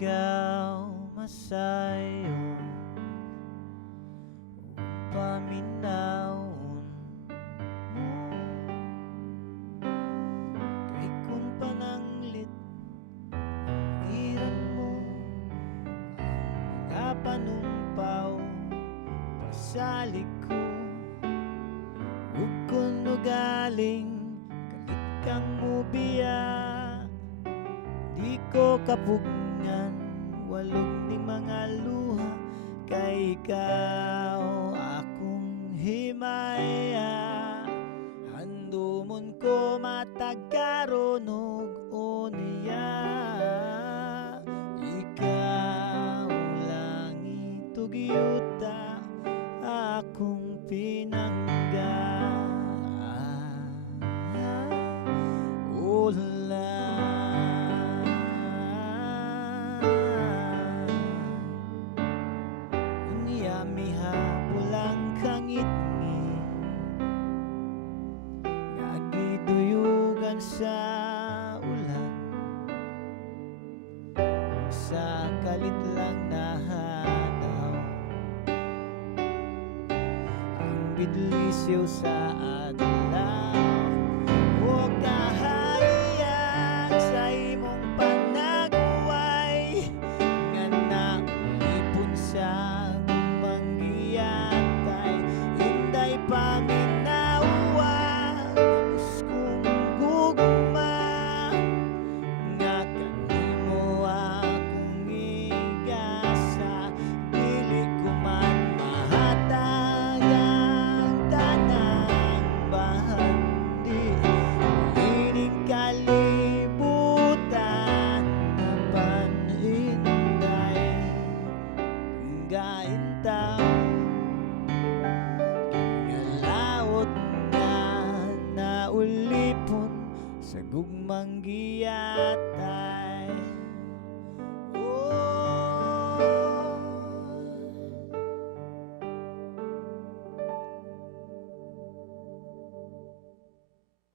ikaw masayo paminahon mo kay kung pananglit ang iran mo ang mga panumpaw pasalik ko ug kun galing kalit kang mubiya di ko kapugngan walog ni mga luha kay ikaw akong himaya handumon ko matagkaronog o niya ikaw lang itugyuta akong pinangga pulang kangit-ngit nagiduyugan sa ulan sa kalit lang nahanaw ang bidlisyo sa adlaw huwag kahayag sa imong panagway nga naipon sa paminawa tapos kong gugma nga kanimo akong igasa dili ko man mahatag ang tanang bahandi ining kalibutan na paninday gaintaw ulipon sa gugmang giyatay